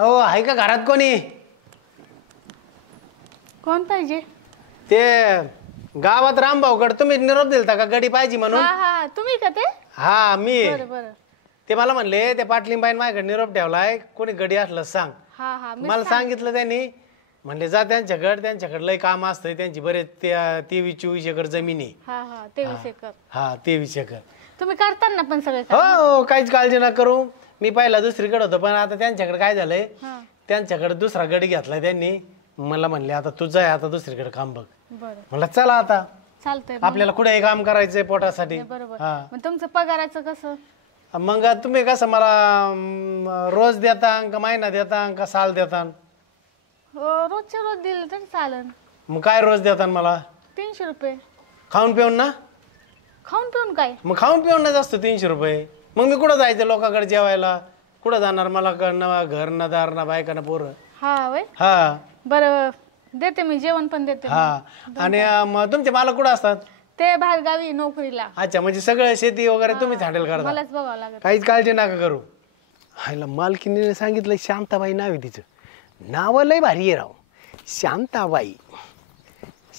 हो आहे का घरात कोणी? कोण पाहिजे? ते गावात रामभाऊकड तुम्ही निरोप दिलता का गडी पाहिजे म्हणून? हा हा तुम्ही का ते? हा मी. बरं बरं. ते मला म्हणले ते पाटलीबाईन माझ्याकडे निरोप ठेवलाय, कोणी गडी असलं सांग. हा हा मला सांगितलं त्यांनी, म्हणले जा त्यांच्याकडे लय काम असतंय त्यांची, बरेच 23-24 एकर जमीन आहे. हा हा 23 एकर. हा 23 एकर. तुम्ही करता ना पण सगळे काम? हो काहीच काळजी नका करू. मी पहिला दुसरीकडे होतो, पण आता त्यांच्याकडे काय झालंय, हा त्यांच्याकडे दुसरा गडी घेतलाय त्यांनी. मला म्हणले आता तू जाय, आता दुसरीकडे काम बघ. बरं म्हणलं चला आता, चालतंय. आपल्याला कुठेही काम करायचंय पोटासाठी. बरोबर. हा मग तुमचं पगाराचं कसं? मग तुम्ही कसं मला रोज देता का महिना देता का साल देता? रोजच्या रोज दिलं तरी चालेल. मग काय रोज देता मला? 300 रुपये. खाऊन पिऊन ना? खाऊन पिऊन काय? मग खाऊन पिऊन ना जास्त 300 रुपये. मग मी कुठं जायचं लोकांकडे जेवायला? कुठं जाणार? मला ना घर ना दार ना बायका ना पोरं. हा वय. हा बरं देते मी, जेवण पण देते. हा आणि मग तुमचे मालक कुठं असतात? ते बाहेर गावी नोकरीला. अच्छा, म्हणजे सगळं शेती वगैरे तुम्हीच हँडल करता? मलाच बघावं लागत. काहीच काळजी नका करू. हायला मालकीने सांगितलं शांताबाई नाव आहे तिचं. नाव लय भारी आहे राव. शांताबाई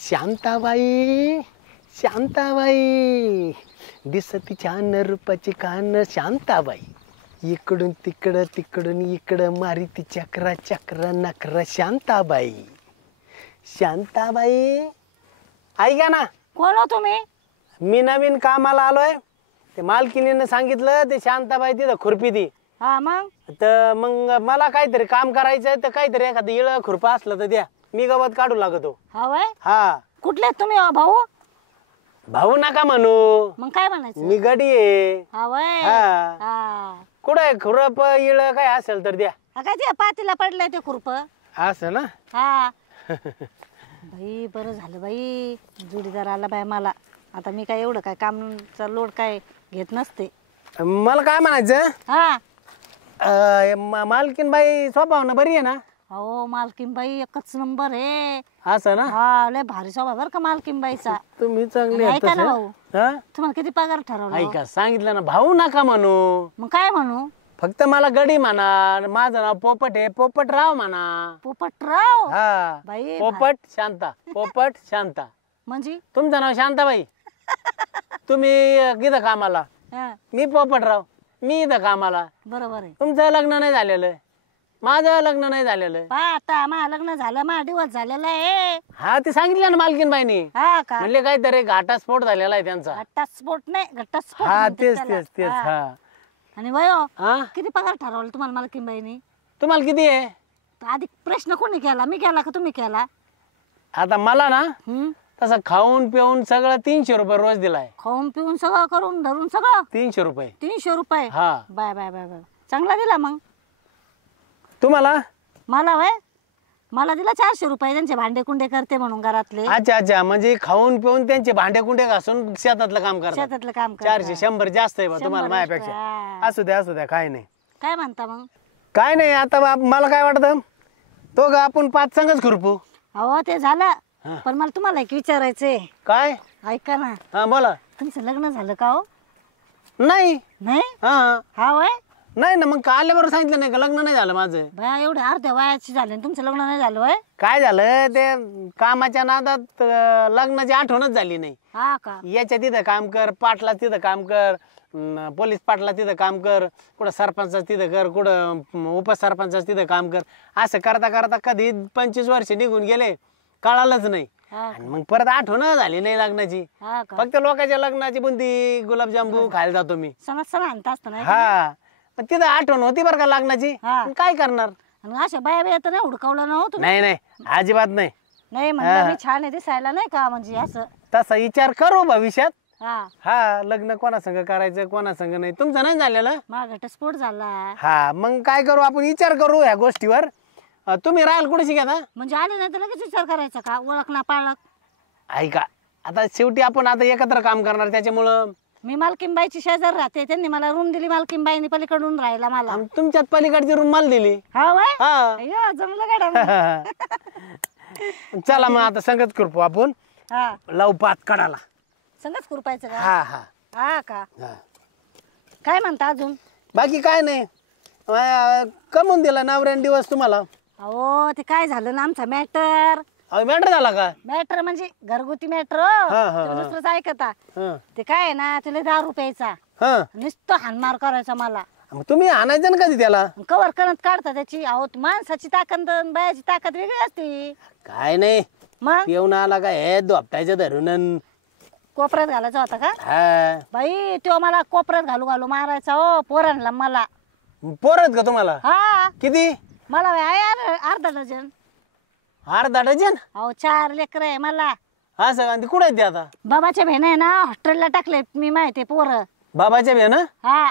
शांताबाई शांताबाई, दिसती छान रूपाची कान शांताबाई. इकडून तिकडं तिकडून इकडं मारिती चक्रा चक्रा नखरा शांताबाई. शांताबाई ऐका ना. कोण हो तुम्ही? मी नवीन कामाला आलोय. ते मालकिनीनं सांगितलं ते शांताबाई तिथं खुरपी ती. हा मग? तर मग मला काहीतरी काम करायचंय, तर काहीतरी एखादं इळ खुरपा असलं तर द्या, मी गवत काढू लागतो. हा वय. हा. कुठले तुम्ही भाऊ? भाऊ नका म्हणू, मग काय म्हणायचं? मी गडी आहे. हा वय. हा. हा कुठे खुरप इळ काय असेल तर द्या. काय ते पातीला पडलंय ते खुरप? असं ना. हा. बाई बरं झालं बाई, जोडीदार आला बाई मला. आता मी काय एवढं काय कामचा लोड काय घेत नसते. मला काय म्हणायचं, हा मालकीन बाई स्वभावनं बरी आहे ना? हो मालकीन बाई एकच नंबर आहे. असं ना. हा लय भारी स्वभाव बरं का मालकीन बाईचा. तुम्ही चांगले ऐका ना भाऊ, हा तुम्हाला किती पगार ठरवला? ऐका, सांगितलं ना भाऊ नका म्हणू. मग काय म्हणू? फक्त मला गडी म्हणा. माझं नाव पोपट आहे, पोपटराव म्हणा. पोपटराव? हा बाई पोपट शांता, पोपट शांता. म्हणजे तुमचं नाव शांताबाई. तुम्ही इथं कामाला, हा मी पोपटराव, मी इथं कामाला. बरोबर आहे. तुमचं लग्न नाही झालेलं, माझं लग्न नाही झालेलं. पहा आता माझं लग्न झालं, माझा दिवस झालेला आहे. हा ते सांगितलं ना मालकीन बाईनी. हा का? म्हणले काहीतरी घाटास्फोट झालेला आहे त्यांचा. घटस्फोट नाही, घटस्फोट हा म्हणतात तेच त्याला. तेच तेच. हा. हा आणि वयो हा किती पगार ठरवला तुम्हाला मालकीनबाईनी? तुम्हाला किती आहे? तर आधी प्रश्न कोणी केला, मी केला का तुम्ही केला? आता मला ना हम्म तसं खाऊन पिऊन सगळं 300 रुपये रोज दिलाय. खाऊन पिऊन सगळं करून धरून सगळं 300 रुपये. 300 रुपये? हा. बाय बाय बाय बाय, चांगला दिला मग. तुम्हाला? मला वय मला दिला 400 रुपये, त्यांचे भांडे कुंडे करते म्हणून घरातले. अच्छा अच्छा, म्हणजे खाऊन पिऊन त्यांचे भांडे कुंडे घासून शेतातलं काम करतात. शेतातलं काम करता. 400-100 जास्त आहे बा 100 तुम्हाला माझ्यापेक्षा. हा. असू द्या काय नाही. काय म्हणता मग? काय नाही. आता मला काय वाटतं, तो ग आपण 5 संघच खुरपू. हो ते झालं, हा. पण मला तुम्हाला एक विचारायचंय. काय? ऐका ना, हा बोला. तुमचं लग्न झालं का हो? नाही. नाही? हा हा वय. नाही ना, मग आल्याबरोबर सांगितलं नाही का लग्न नाही झालं माझं. बया एवढे अर्ध्या वयाची झाले आणि तुमचं लग्न नाही झालं वय? काय झालं, ते कामाच्या नादात लग्नाची आठवणच झाली नाही. हा का? याच्या तिथं काम कर, पाटला तिथं काम कर, पोलीस पाटला तिथं काम कर, कुठं सरपंच तिथं कर, कुठं उपसरपंच तिथं काम कर. असं करता करता कधी 25 वर्ष निघून गेले, कळालंच नाही. हा आणि मग परत आठवण झाली नाही लग्नाची. हा का? फक्त लोकांच्या लग्नाची बुंदी गुलाबजांबू खायला जातो मी. सणा सण आणता असतं नाही? हा, पण तिथं आठवण होती बरं का लग्नाची. हा. पण काय करणार. आणि अशा बाया बाया तर नाही हुडकावलं ना हो तुम्ही? नाही नाही, अजिबात नाही. नाही म्हणलं मी छान आहे दिसायला, नाही का म्हणजे असं. तसा विचार करू भविष्यात. हा हा, लग्न कोणा संग करायचं कोणा संग नाही. तुमचं नाही झालेलं? माझा घटस्फोट झाला. हा, मग काय करू आपण, विचार करू ह्या गोष्टीवर. तुम्ही राहाल कुठे शिकता? म्हणजे आले नाही तर लगेच विचार करायचा का? ओळख ना पाळक. ऐका, आता शेवटी आपण आता एकत्र काम करणार, त्याच्यामुळं मी मालकीनबाईची शेजार राहते, त्यांनी मला रूम दिली, मालकीनबाईने पलीकडून राहायला मला. तुमच्यात पलीकडची रूम मला दिली. हा वय. हा. अय्यो, जमलं गाडा. चला मग आता संगत करू आपण. हा लावू पात कडाला. संगच खुरपायचं का? हा हा हा का? हा. काय म्हणता अजून? बाकी काय नाही. कमवून दिला नवऱ्याने दिवस तुम्हाला. अहो ते काय झालं ना आमचा मॅटर. मॅटर झाला का? मॅटर म्हणजे घरगुती मॅटर. हा. दुसरंच ऐकता. हं. ते काय आहे ना तुला 10 रुपयाचा हं. नुसतं हानमार करायचा मला. मग तुम्ही आणायचं ना कधी त्याला? कवर करत काढता त्याची. अहो माणसाची ताकद आणि बायाची ताकद वेगळी असते. काय नाही मग येऊन आला का हे दोपटायचं धरून. कोपऱ्यात घालायचा होता का? हा बाई तो मला कोपऱ्यात घालू घालू मारायचा हो पोरांना मला. पोरत का तुम्हाला? हा किती? मला आहे अर्धा डझन. अर्धा डझन? अहो 4 लेकर आहे मला. असं का? कुठे आहेत ते आता? बाबाच्या बहिण आहे ना हॉस्टेलला टाकले मी माहिती पोरं. बाबाच्या बहिण? हा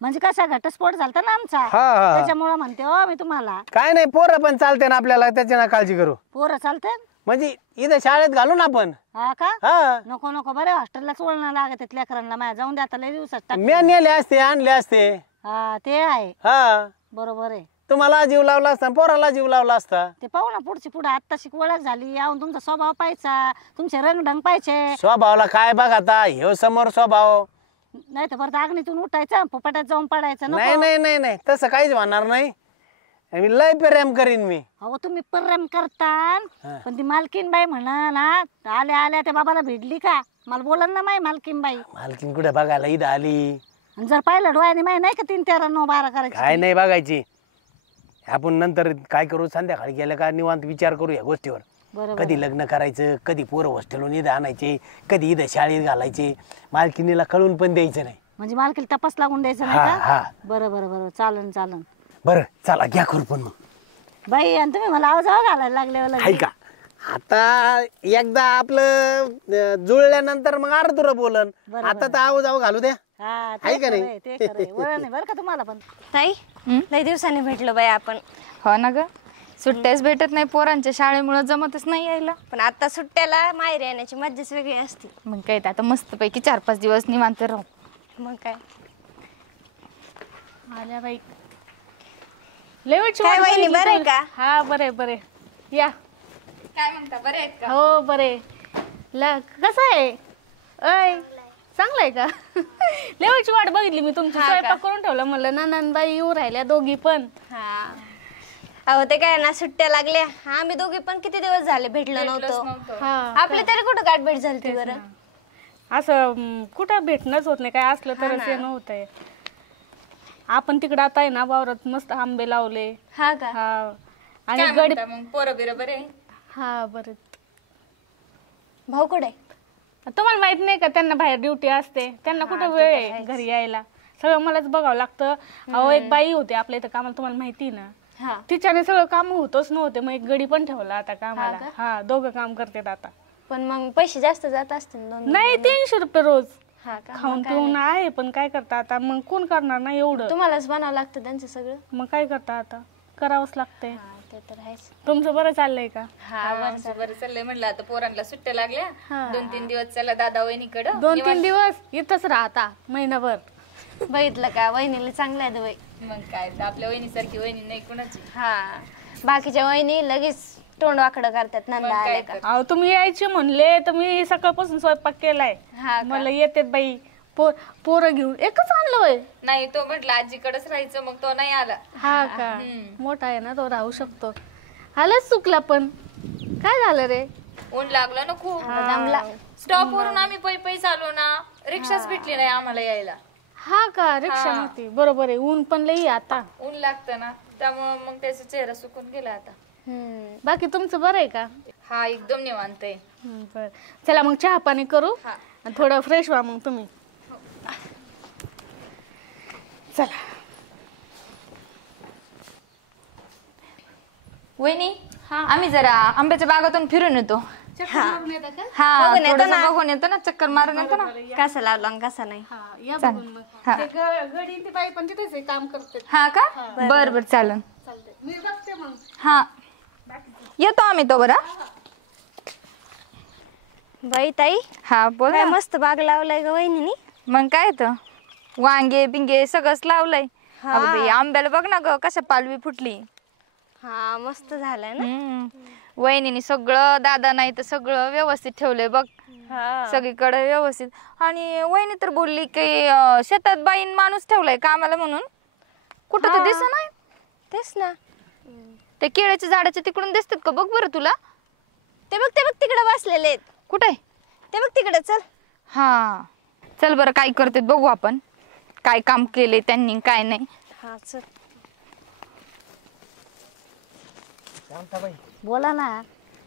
म्हणजे कसा घटस्फोट झालता ना आमचा हा. त्याच्यामुळे म्हणते हो मी तुम्हाला. काय नाही पोरं पण चालते ना आपल्याला त्याची ना काळजी करू. पोरं चालते म्हणजे इथं शाळेत घालू ना आपण. हा का? हा नको नको बरे हॉस्टेललाच वळणं लागत आहेत लेकरांना माझ्या. जाऊन द्या आता लय दिवसात टाक. मी नेले असते आणले असते. हा ते आहे हा बरोबर आहे. तुम्हाला जीव लावला असता पोराला जीव लावला असता. ते पाहू ना पुढची पुढे आत्ताशी ओळख झाली याहून तुमचा स्वभाव पाहायचा तुमचे रंगढंग पाहिजे. स्वभावाला काय बघ आता ह्यो समोर स्वभाव. नाही तर परत आग्नीतून उठायचं फुपाट्यात जाऊन पडायचं नाही नको. नाही नाही नाही तसं काहीच होणार नाही. मी लय प्रेम करीन मी. अहो तुम्ही प्रेम करता हा. पण ती मालकीन बाई म्हणा ना आल्या आल्या त्या बाबाला भेटली का मला बोला ना माई मालकीन बाई. मालकीन कुठे बघायला इथं आली? आणि जर पाहिलं डोळ्याने माही नाही का 3 13 9 12 करायची. काय नाही बघायची. आपण नंतर काय करू संध्याकाळी गेलं का निवांत विचार करू या गोष्टीवर. बरोबर. कधी लग्न करायचं कधी पोरं हॉस्टेलहून इथं आणायचे कधी इथं शाळेत घालायचे मालकीनीला कळून पण द्यायचं नाही. म्हणजे मालकीला तपास लागून द्यायचं नाही हा का? हा बरं बरं बरं चालन चालन. बरं चला घ्या करू पण मग. बाई आणि तुम्ही मला आवाज घालायला लागले आहे का? आता एकदा आपलं जुळल्यानंतर मग अर्धुर बोलन. बरोबर. आता तर आव जाऊ घालू द्या. हा आहे का नाही? ते खरंय. वळण आहे बरं का तुम्हाला पण. ताई लई दिवसांनी भेटलो बाई आपण. हो ना ग सुट्ट्याच भेटत नाही पोरांच्या शाळेमुळे जमतच नाही यायला. पण आता सुट्ट्याला माहेरी येण्याची मज्जाच वेगळी असते. मग काय ते आता मस्तपैकी 4-5 दिवस निवांत राहू. मग काय आल्या बाई लय वेळची काय वाट वहिनी, बघितली बरं आहे तर. का? हा बरे बरे या. काय म्हणता बरे आहेत का? हो बरे कसं आहे? अय चांगलं आहे का? लय वेळची वाट बघितली मी तुमची. हा का? स्वयंपाक करून ठेवला म्हणलं नंदबाई येऊ राहिल्या दोघी पण. हा अहो ते काय ना सुट्ट्या लागल्या. आम्ही दोघे पण किती दिवस झाले भेटलो नव्हतो. हा आपली तरी कुठं गाठभेट झाली ती बरं. असं कुठं भेटणंच होत नाही. काय असलं तरच येणं होतंय. आपण तिकडं आता आहे ना वावरात मस्त आंबे लावले. हा का? हा आणि गडी मग पोरं बिरं बरे. हा बरं. भाऊ कुठे? तुम्हाला माहित नाही का त्यांना बाहेर ड्युटी असते. त्यांना कुठं वेळ आहे घरी यायला. सगळं मलाच बघावं लागतं. अहो एक बाई होती आपल्या इथं कामाला तुम्हाला माहिती ना. हा तिच्याने सगळं काम होतच नव्हते. मग एक गडी पण ठेवला आता कामाला. हा दोघं काम करतात आता. पण मग पैसे जास्त जात असतील दोन. नाही 300 रुपये रोज. हा का? खाऊन पिऊन आहे पण काय करता आता. मग कोण करणार ना एवढं. तुम्हालाच बनावं लागतं त्यांचं सगळं. मग काय करता आता करावंच लागतंय. हा ते तर आहेच. तुमचं बरं चाललंय का? हा बरं चाललंय म्हणलं आता पोरांना सुट्ट्या लागल्या 2-3 दिवस चला दादा वहिनीकडं 2-3 दिवस इथंच राहता महिनाभर. बघितलं का वहिनीला चांगलं आहे वय. मग काय तर आपल्या वहिनीसारखी वहिनी नाही कुणाची. हा बाकीच्या वहिनी लगेच तोंड वाकडं करतात नंदा आले का. अहो तुम्ही यायचे म्हणले तर मी सकाळपासून स्वयंपाक केलाय. हा का? मला येतेत बाई पोरं घेऊन. एकच आणलं होय? नाही तो म्हटलं आजीकडेच राहायचं मग तो नाही आला. हा का? मोठा आहे ना तो राहू शकतो. आलंच चुकला पण काय झालं रे? ऊन लागलं ना खूप. दमला. स्टॉप वरून आम्ही पै चालू ना रिक्षाच भेटली नाही आम्हाला यायला. हा का? रिक्षा नव्हती. बरोबर आहे. ऊन पण लई आता. ऊन लागतं ना त्यामुळे मग त्याचा चेहरा सुकून गेला आता. बाकी तुमचं बरं आहे का? हा एकदम निवांत आहे. बर चला मग चहा पाणी करू. आणि थोडं फ्रेश व्हा मग तुम्ही. चला वहिनी आम्ही जरा आंब्याच्या बागातून फिरून येतो. हा हा बघून येतो थोडंसं ना. बघून येतो ना चक्कर मारून येतो ना. कसा लावला आणि कसा नाही. या बघून मग. ते गडी ती बाई पण तिथेच आहे, काम करते. हा का? बर बर चालन. चालतंय मी बघते मग. हा येतो आम्ही तो बरा. बाई ताई हा बोल काय ना. मस्त बाग लावलाय ग वहिनी. मग काय तर वांगे बिंगे सगळंच लावलंय. अगं बाई आंब्याला बघ ना ग कशा पालवी फुटली. हा मस्त झालाय ना. वहिनीने सगळं दादा नाही तर सगळं व्यवस्थित ठेवलंय बघ. हा सगळीकडे व्यवस्थित. आणि वहिनी तर बोलली की शेतात बाईन माणूस ठेवलाय कामाला म्हणून. कुठं तर दिसत नाही. तेच ना. ते केळ्याच्या झाडाच्या तिकडून दिसतात का बघ बरं तुला. ते बघ तिकडे बसलेले आहेत. कुठे? ते बघ तिकडे. चल. हा चल बरं काय करते बघू आपण, काय काम केले त्यांनी काय नाही. हा चल. शांताबाई बोला ना.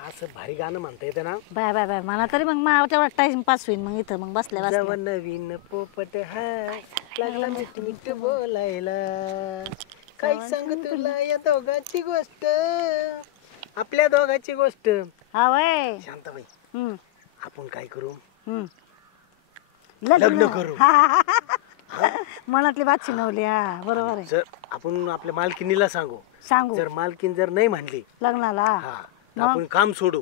असं भारी गाणं म्हणता येतं ना. बाय बाय बाय म्हणा तरी मग माझ्या तेवढा टाइमपास होईल मग इथं मग बसल्या बसल्या. जेव्हा नवीन पोपट हा लागला मिठ मिठ बोलायला, काय सांग तुला या दोघांची गोष्ट, आपल्या दोघांची गोष्ट. हा वय. शांताबाई हम्म, आपण काय करू, हम्म. लग्न करू. मनातली बात शिनवली. हा बरोबर आहे. जर आपण आपल्या मालकिनीला सांगू, सांगू जर मालकीन जर नाही म्हणली लग्नाला. हा तर आपण काम सोडू,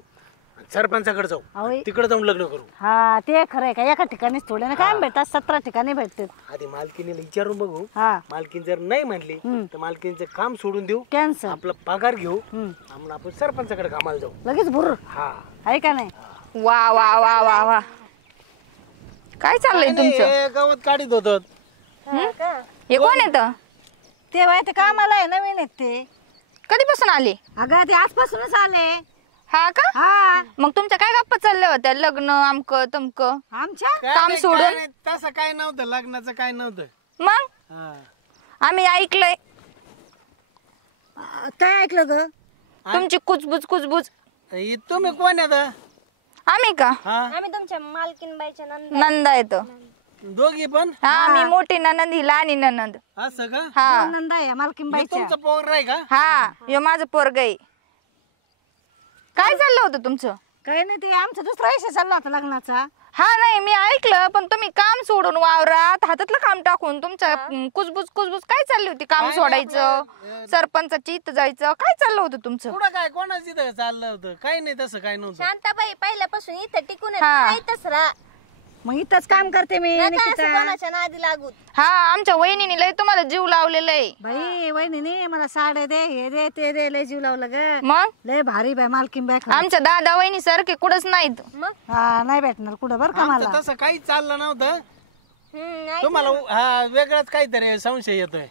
सरपंचाकडे जाऊ, अहो, तिकडे जाऊन लग्न करू. हा ते खरंय का एका ठिकाणीच थोडे ना काय भेटतात 17 ठिकाणी भेटतात. आधी मालकिनीला विचारून बघू. हा मालकीन जर नाही म्हणली तर मालकीनचं काम सोडून देऊ, कॅन्सर आपला पगार घेऊ आणि आपण सरपंचाकडे कामाला जाऊ. लगेच भुर हा आहे का नाही. वा वा वा वा वा, काय चाललंय तुमचं? हे गवत काढीत होत. हे कोण येत? ते वय ते कामाला आहे नवीन आहेत ते. कधीपासून आले? अगं ते आजपासूनच आले. हा का? हा मग तुमच्या काय गप्पा चालल्या होत्या, लग्न आमक तमक? आमच्या काम सोडून? तसं काय नव्हतं, लग्नाचं काय नव्हतं. मग हा. आम्ही ऐकलंय काय ऐकलं ग. तुमची कुचबुज कुचबुज. तुम्ही कोण आहेत? आम्ही का? हा आम्ही तुमच्या मालकीनबाईच्या नंद. नंदा येतो. दोघी पण हा मी मोठी ननंद ही लहानी ननंद. असं का? हा नंद आहे हे मालकीनबाईच्या. तुमचं पोर आहे का? हा यो माझं पोरग आहे. काय चाललं होतं तुमचं? काही नाही ते आमचा दुसरा विषय चालला होता लग्नाचा. हा नाही मी ऐकलं, पण तुम्ही काम सोडून वावरात हातातलं काम टाकून तुमच्या कुजबुज कुजबुज काय चालली होती? काम सोडायचं, सरपंचाची इथं जायचं, काय चाललं होतं तुमचं? पुढं काय कोणाच इथं चाललं होतं? काही नाही, तसं काय नव्हतं. शांताबाई पहिल्यापासून इथं टिकून हा. इथंच राहा. मग इथंच काम करते मी. नका निकिता. असं कोणाच्या नादी लागू. हा आमच्या वहिनीने लय तुम्हाला जीव लावलेला आहे. बाई वहिनी मला साड्या दे हे दे ते दे लय जीव लावलं ग. मग लय भारी बाय मालकीनबाई. आमच्या दादा वहिनी सारखे कुठंच नाहीत. मग हा नाही भेटणार कुठं बरं का मला. आमचं तसं काहीच चाललं नव्हतं. ऐक तुम्हाला हा वेगळाच काहीतरी संशय येतोय.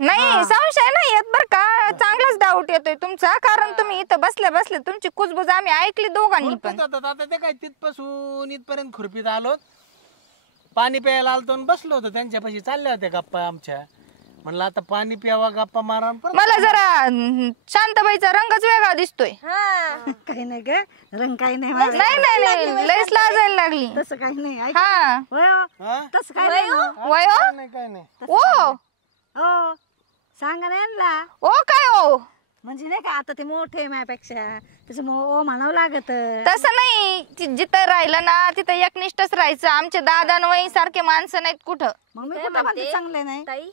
नाही संशय नाही येत बर का, चांगलाच डाऊट येतोय तुमचा, कारण तुम्ही इथं बसल्या बसल्या तुमची कुजबुज आम्ही ऐकली दोघांनी पण. खुरपीत होतं, आता ते काय तिथपासून इथपर्यंत खुरपीत आलो, पाणी प्यायला आलतो आणि बसलो होतो त्यांच्यापाशी. चालल्या होत्या गप्पा आमच्या. म्हणलं आता पाणी प्यावा, गप्पा मारा. मला जरा शांताबाईचा रंगच वेगळा दिसतोय. हा. काही नाही ग रंग काही नाही माझा. नाही नाही नाही लयच लाजायला लागली. तसं काही नाही. ऐक हा होय हो. हा? तसं काही नाही ना. वय हो? नाही काय नाही. ओ हो सांगा ना यांना. ओ काय ओ? म्हणजे नाही का आता ते मोठे आहे माझ्यापेक्षा, त्याच्यामुळे ओ म्हणावं लागत. तसं नाही, जिथं राहिलं ना तिथं एकनिष्ठच राहायचं. आमचे दादा न वही सारखे माणसं नाहीत कुठं. मग मी कुठं म्हणते चांगले नाही. ताई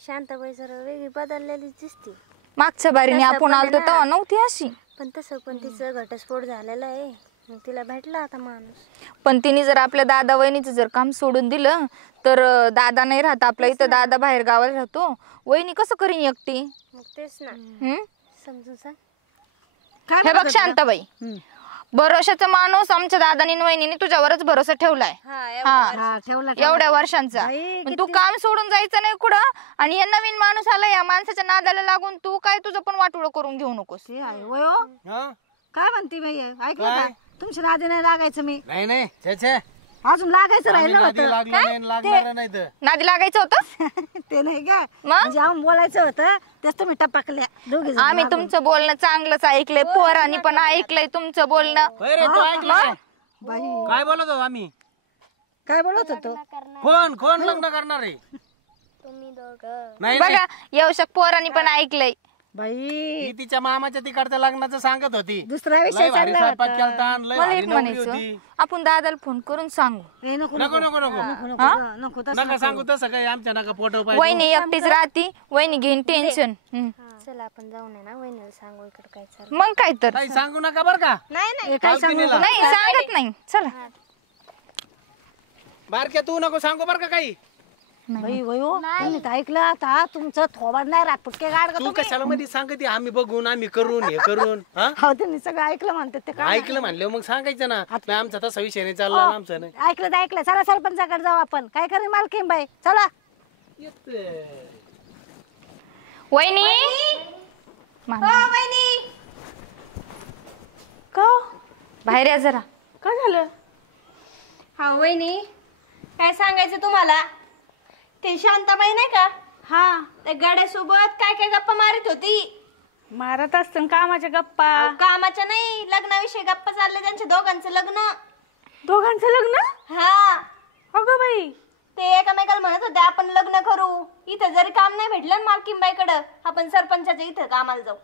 शांताबाई जरा वेगळी बदललेली दिसते. मागच्या बारीने आपण आलतो तेव्हा नव्हती अशी. पण तसं पण तिचं घटस्फोट झालेला आहे. मग तिला भेटला आता माणूस. पण तिने जर आपल्या दादा वहिनीचं जर काम सोडून दिलं तर दादा नाही राहत आपल्या इथं, दादा बाहेर गावाला राहतो. वहिनी कसं करीन एकटी? मग तेच ना. समजून सांग. काय हे बघ म्हणत होता? शांताबाई, हम्म. भरोशाचा माणूस आमच्या दादानी आणि वहिनीने तुझ्यावरच भरोसा ठेवलाय. हा हा हा ठेवला एवढ्या वर्षांचा. बाई, पण तू काम सोडून जायचं नाही कुठं. आणि या नवीन माणूस आला, या माणसाच्या नादाला लागून तू काय तुझं पण वाटोळं करून घेऊ नकोस. ते आहे वय हो. हा? काय म्हणते बाई ऐकलं का. तुमच्या नादी नाही लागायचं मी. नाही नाही छे छे. अजून लागायचं आम्ही राहिलं नादी होतं. लागलो नाही, लागणार नाही तर. नादी लागायचं होतं. ते नाही का मग? म्हणजे आम्ही बोलायचं होतं तेच तुम्ही टपकल्या दोघी जण आम्ही मागून. तुमचं बोलणं चांगलंच ऐकलंय, पोरांनी पण ऐकलंय तुमचं बोलणं. होय रे, तू ऐकलं काय? बाई काय बोलत होतो आम्ही? काय बोलत होतो. कोण लग्न करणार आहे? तुम्ही दोघं. नाही नाही. बघा येवशक पोरांनी पण ऐकलंय. बाई ती तिच्या मामाच्या तिकडच्या लग्नाचं सांगत होती. दुसरा विषय लय भारी चालला स्वयंपाक होता. केलता आणि लय मला भारी एक नवरी म्हणायचं, होती. आपण दादाला फोन करून सांगू. ए, नको नको नको नको नको नको नको नको तसं नका सांगू तसं काही, आमच्या नका फोटो वहिनी एकटीच राहती, वहिनी घेईन टेन्शन. चला आपण जाऊन आहे ना वहिनीला सांगू इकडे काय चाललं. मग काय तर. काही सांगू नका बर का. नाही नाही. ए, काय सांगू मालकिनीला. नाही सांगत नाही. चला बारक्या तू नको सांगू बर का काही. बाई वयो तुम्ही तर ऐकलं आता तुमचं थोबाड नाही राहत पुटके गाड का तू तुम्ही. कशाला मध्ये सांगते आम्ही बघून आम्ही करून हे करून. हा हो त्यांनी सगळं ऐकलं म्हणतात ते काय ऐकलं म्हणले मग सांगायचं ना. नाही, आमचा तसा विषय नाही चालला ना, आमचा नाही. ऐकलं तर ऐकलं. चला सरपंचाकडे जाऊ आपण. काय करेन मालकीन बाई चला. वहिनी वहिनी का हो? बाहेर या जरा. काय झालं? हा वहिनी काय सांगायचं तुम्हाला, ते शांताबाई नाही का हा, त्या गाड्यासोबत काय काय गप्पा मारित होती. मारत असतं कामाच्या गप्पा. कामाच्या नाही, लग्नाविषयी गप्पा चालले त्यांच्या दोघांचं लग्न. दोघांचं लग्न? हा अगं बाई, ते एकामेकाला म्हणत होते आपण लग्न करू, इथं जरी काम नाही भेटलं ना मालकीनबाईकडं, आपण सरपंचाच्या इथं कामाला जाऊ.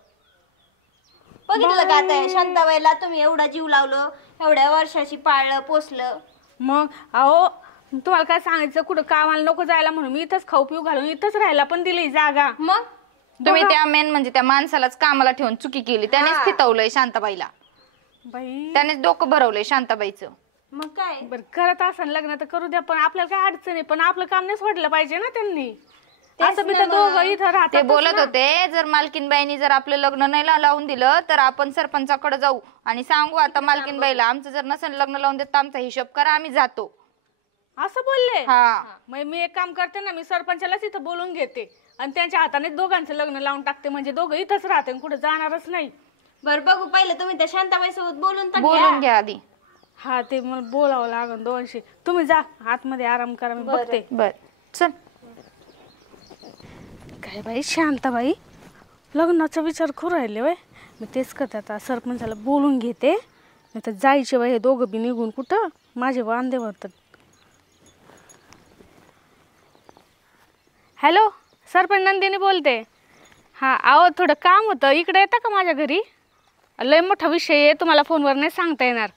बघितलं का आता शांताबाईला तुम्ही एवढा जीव लावलं, एवढ्या वर्षाची पाळलं पोसलं. मग अहो तुम्हाला काय सांगायचं, कुठं कामाला नको जायला म्हणून मी इथंच खाऊ पिऊ घालून इथंच राहायला पण दिली जागा. मग तुम्ही त्या मेन म्हणजे त्या माणसालाच कामाला ठेवून चुकी केली. त्यानेच फितवलंय शांताबाईला, बाई त्यानेच डोकं भरवलंय शांताबाईचं. मग काय बर करत असं लग्न तर करू द्या, पण आपल्याला काय अडचण आहे, पण आपलं काम नाही सोडलं पाहिजे ना त्यांनी. असं मी तर दोघं इथं ते राहतात. बोलत होते जर मालकीनबाईनी जर आपलं लग्न नाही लावून दिलं तर आपण सरपंचाकडे जाऊ आणि सांगू आता मालकीनबाईला आमचं जर नसेल लग्न लावून देत तर आमचा हिशोब करा, आम्ही जातो. असं बोलले. हा मग मी एक काम करते ना, मी सरपंचालाच इथं बोलून घेते आणि त्यांच्या हाताने दोघांचं लग्न लावून टाकते, म्हणजे दोघं इथंच राहते कुठे जाणारच नाही. बरं बघू पहिलं तुम्ही त्या शांताबाई सोबत बोलून तर बोलून घ्या आधी. हा ते मला बोलावं लागेल 200. तुम्ही जा आतमध्ये आराम करा, मी बघते. बर चल. काय बाई शांताबाई लग्नाचा विचार करू राहिले वय. मी तेच करते आता, सरपंचाला बोलून घेते, नाही तर जायचे बाई हे दोघं बी निघून कुठं, माझे वांदे होतात. हॅलो, सरपंच नंदिनी बोलते. हां अहो थोडं काम होतं, इकडे येतं का माझ्या घरी? लय मोठा विषय आहे, तुम्हाला फोनवर नाही सांगता येणार.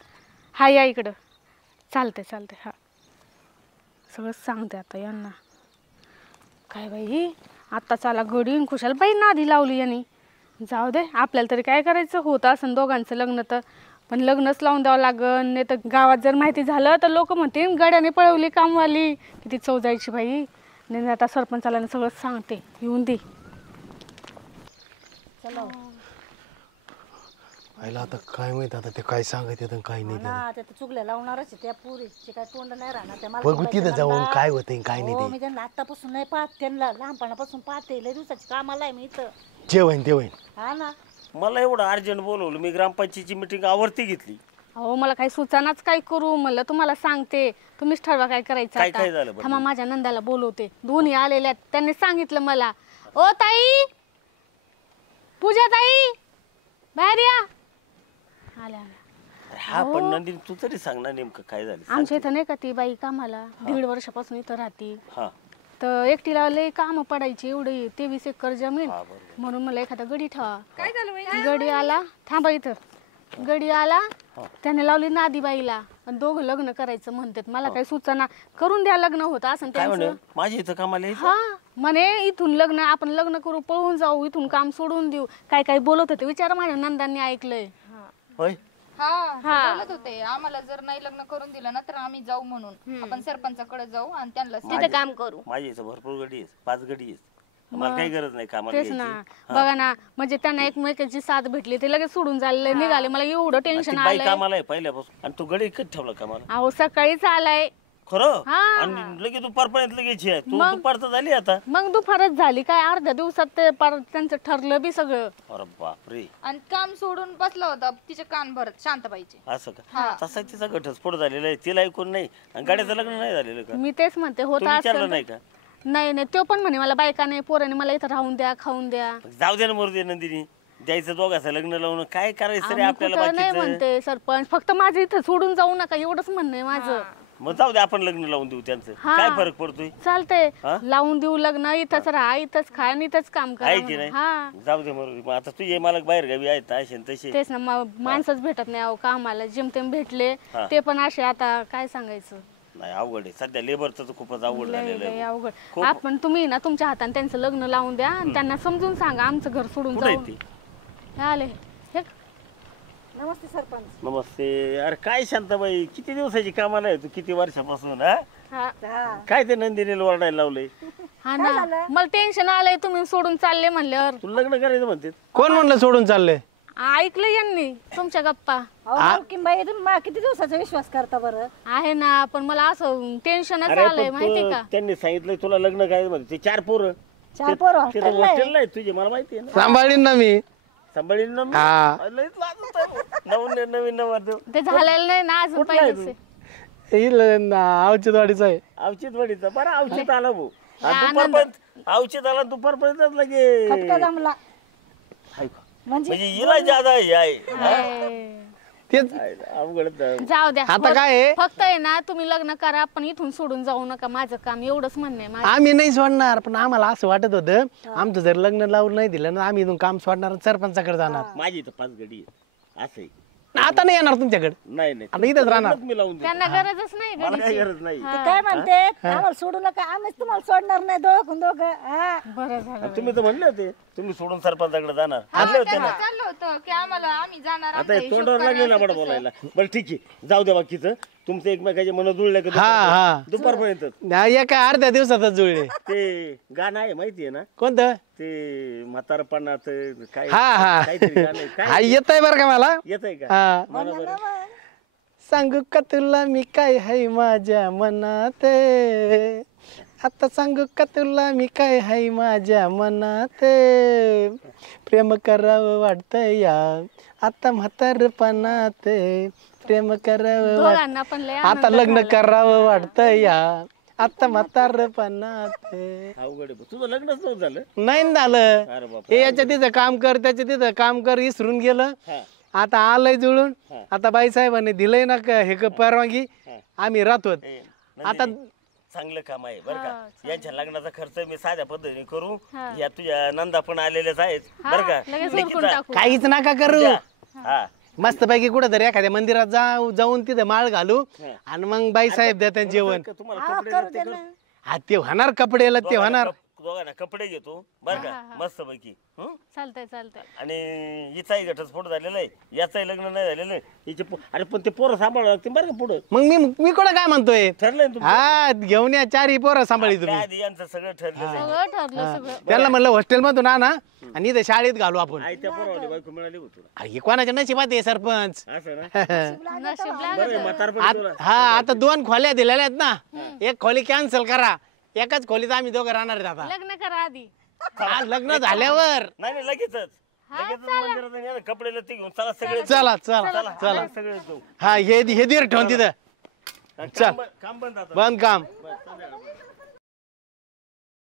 हा या इकडं. चालते चालते. हां सगळंच सांगते आता यांना. काय बाई आत्ता चाला गडीन खुशाल बाई नादी लावली यांनी. जाऊ दे, आपल्याला तरी काय करायचं, होतं असं दोघांचं लग्न तर, पण लग्नच लावून द्यावं लागन, नाही तर गावात जर माहिती झालं तर लोक म्हणतील गड्याने पळवली कामवाली. किती चव जायची बाई. नाही आता सरपंचाला सगळं सांगते, येऊन दे. चला आईला आता काय माहित, आता ते काय सांगत येत काय नाही. ना ते तर चुगल्या लावणारच आहे, त्या पुरीचे काय तोंड नाही राहणार त्या बघू तिथं जाऊन काय होतंय काय नाही हो, ते. मी त्यांना आतापासून नाही पाहत, त्यांना लहानपणापासून पाहते, लय दिवसाची कामाला आहे मी इथं. जे होईन ते होईन. हा ना. मला एवढं अर्जंट बोलवलं, मी ग्रामपंचायतीची मिटिंग आवर्ती घेतली. अहो मला काही सुचानाच काय करू, म्हणलं तुम्हाला सांगते, तुम्हीच ठरवा काय करायचं. काय आता काय झालं बरं? थांबा माझ्या नंदाला बोलवते, दोन्ही आलेल्या त्यांनी सांगितलं मला. ओ ताई, पूजा ताई बाहेर या. आल्या आल्या. हा पण नंदिनी तू तरी सांग ना नेमकं काय झालं. आमच्या इथं नाही का ती बाई कामाला 1.5 वर्षापासून इथं राहते, हा तर एकटीला लय काम पडायची, एवढी 23 एकर जमीन, हा, बरोबर. म्हणून मला एखादा गडी ठेवा. काय झालं गडी आला, थांबा इथं. गडी आला, त्याने लावली नादी बाईला, आणि दोघं लग्न करायचं म्हणतात. मला काही सुचना, करून द्या लग्न होतं असं काय म्हणे त्यांचं. माझ्या इथं कामाला यायचं? हा म्हणे इथून लग्न, आपण लग्न करू, पळून जाऊ, इथून काम सोडून देऊ, काय काय बोलत होते विचारा. माझ्या नंदांनी ऐकलंय. होय हा बोलत होते आम्हाला जर नाही लग्न करून दिलं ना तर आम्ही जाऊ म्हणून, आपण सरपंचाकडे जाऊ आणि त्यांना तिथं काम करू. माझ्या इथं भरपूर गडी आहेत, 5 गडी आहेत, मला काही गरज नाही कामाला तेच ना, यायची. बघा ना, म्हणजे त्यांना एकमेकाची साथ भेटली, ते लगेच सोडून चालले निघाले. मला एवढं ती टेन्शन बाई आलंय. कामाला आहे पहिल्यापासून, आणि तू गडी कधी ठेवला कामाला? अहो सकाळीच आलाय, खरं? हा. आणि लगेच दुपारपर्यंत लगेच आहे. तू मग? दुपारचं झाली आता. मग दुपारच झाली काय, अर्ध्या दिवसात ते त्यांचं ठरलं बी सगळं. अरे बापरे, आणि काम सोडून बसला होता तिचे कान भरत शांताबाईचे. असं का? तसा तिचा घटस्फोट झालेला आहे, तिला ऐकून नाही, आणि गाड्याचं लग्न नाही झालेलं का? मी तेच म्हणते, तू होता विचारलं असं. नाही का? नाही नाही, तो पण म्हणे मला बायका नाही, पोराने मला इथं राहून द्या, खाऊन द्या. जाऊ दे ना मरू नंदिनी, द्यायचं दोघांचं लग्न लावून काय करायचं रे आम्ही आपल्याला कुठं नाही बाकीचं. म्हणते सरपंच, फक्त माझं इथं सोडून जाऊ नका, एवढंच म्हणणं आहे माझं. मग जाऊ दे, आपण लग्न लावून देऊ त्यांचं. हा. काय फरक पडतोय? चालतंय, हा? लावून देऊ लग्न, इथंच राहा, इथंच खा आणि इथंच काम आहे करा. की नाही? हा जाऊ दे मरू दे. मग आता तुझे मला बाहेर गावी आहेत असे तसे. तेच ना, माणसंच भेटत नाही अहो कामाला, जेमतेम भेटले हा. ते पण असे, आता काय सांगायचं. नाही अवघड आहे सध्या, लेबरचं तर खूपच अवघड लय झालेलं लय आहे. अवघड. खूप. आपण तुम्ही ना तुमच्या हाताने त्यांचं लग्न लावून द्या आणि त्यांना समजून सांगा आमचं घर सोडून कुठे जाऊ. आहे ती? हे आले हे. नमस्ते सरपंच. नमस्ते. अरे काय शांताबाई, किती दिवसाची कामाला आहे तू, किती वर्षापासून? हा हा हा. काय ते नंदिनीला ओरडायला लावलंय? हा ना, मला टेन्शन आलंय, तुम्ही सोडून चालले म्हणल्यावर. तू लग्न करायचं म्हणते? कोण म्हणलं सोडून चाललंय? ऐकलं यांनी तुमच्या गप्पा. अहो मालकीनबाई, तुम्ही किती दिवसाचा विश्वास करता बरं? आहे ना, पण मला असं टेन्शनच अरे आलंय पण माहितीये का. त्यांनी सांगितलंय तुला लग्न करायचं म्हणते, ते 4 पोरं. चार पोरं तिथं हॉस्टेलला आहे. हॉस्टेल नाही तुझी मला माहिती आहे ना. सांभाळीन ना मी. सांभाळीन ना मी. हा लईच लाजत आहे. नवीन नवरदेव. ते झालेलं नाही ना अजून कुठला आहे पहिलेच येईल औचितवाडीचा आहे. औचितवाडीचा बरं औचित आला भाऊ दुपारपर्यंत औचित आला दुपारपर्यंत लगे खटका जमला ऐका. म्हणजे म्हणजे हिला ज्यादा हे आहे तेच अवघड जाऊ द्या आता काय आहे? फक्त आहे ना तुम्ही लग्न करा पण इथून सोडून जाऊ नका माझं काम एवढंच म्हणणं आहे माझं. आम्ही नाही सोडणार पण आम्हाला असं वाटत होतं आमचं जर लग्न लावून नाही दिलं ना आम्ही इथून काम सोडणार सरपंचाकडे जाणार. माझी इथं 5 गडी आहे असं आहे. आता नाही येणार तुमच्याकडे. नाही नाही आता इथंच राहणार. लग्नच मी लावून देतो. त्यांना गरजच नाही मला काही घरीची. गरज नाही ते काय म्हणते आम्हाला सोडू नका आम्हीच तुम्हाला सोडणार नाही दोघं हा बरं झालं आणि तुम्ही तर म्हणले होते तुम्ही सोडून सरपंचाकडे जाणार आणले होते ना. चाललं होतं की आम्ही जाणार आता हे तोंडावर लागले ना बडा बोलायला. बरं ठीक आहे जाऊ द्या बाकीचं तुमचं एकमेकाचे मन जुळले का हा. दुपारपर्यंत एका अर्ध्या दिवसातच जुळले. ते गाणं आहे माहितीये ना कोणतं? ते म्हातारपणात काय हा हा काहीतरी गाणं आहे. हा काय येत आहे बरं का मला. येत आहे का हा मला बरं. सांगू का तुला मी काय हाय माझ्या मनात, आता सांगू का तुला मी काय हाय माझ्या मनात, प्रेम करावं वाटतंय या आता म्हातारपणात, प्रेम करावं दोघांना पण लय आता लग्न करावं वाटतंय या आता म्हातारपणात. अवघड आहे. तुझं लग्नच नव्हतं झालं. नाही ना झालं. अरे बाप हे याच्या तिथं काम कर त्याच्या तिथं काम कर विसरून गेलं. हा. आता आलंय जुळून. हा. आता बाईसाहेबांनी दिलंय ना हे परवानगी आम्ही राहतो. ए, आता चांगलं काम आहे बरं का. यांच्या लग्नाचा खर्च मी साध्या पद्धतीने करू. या तुझ्या नंदा पण आलेल्याच आहेत बरं का. लगेच निकिता, उरकून टाकू. काहीच नका करू. हा मस्त पैकी कुठं तरी एखाद्या मंदिरात जाऊन तिथं माळ घालू आणि मग बाईसाहेब देतात जेवण. तुम्हाला हा कपडे करू देते दे का? ना. हा ते होणार कपडेला ते होणार. दोघांना कपडे घेतो बरं का मस्त पैकी. चालतंय चालतंय. आणि हिचाही घटस्फोट झालेला आहे याचाही लग्न नाही झालेलं आहे. हिचे अरे पण ते पोरं सांभाळावं लागते बरं का पुढं. मग मी कुठं काय म्हणतोय. ठरलंय ना तुमचं? हा घेऊन या 4 पोरं सांभाळी आपल्या तुम्ही. आधी यांचं सगळं ठरलेलं आहे. सगळं ठरलं सगळं. त्याला म्हणलं हॉस्टेल मधून आणा आणि इथं शाळेत घालू आपण. आई त्या पोरावाली बायको मिळाली होती तुला. अरे, हे कोणाच्या नशिबात आहे सरपंच. असं ना नशीब बरं लागत. आहे, म्हातारपण तुला. हा आता 2 खोल्या दिलेल्या आहेत ना. एक खोली कॅन्सल करा. एकाच खोलीत आम्ही दोघं राहणार आहेत आता. लग्न करा आधी. हा, लग्न झाल्यावर. नाही नाही लगेचच मंदिरात नाही, कपडे लत्ते घेऊन चला सगळे चला चला चला. सगळे जाऊ. हा हे धीर ठेवून तिथं. चल काम बंद आता. बंद काम. बरं, चालेल.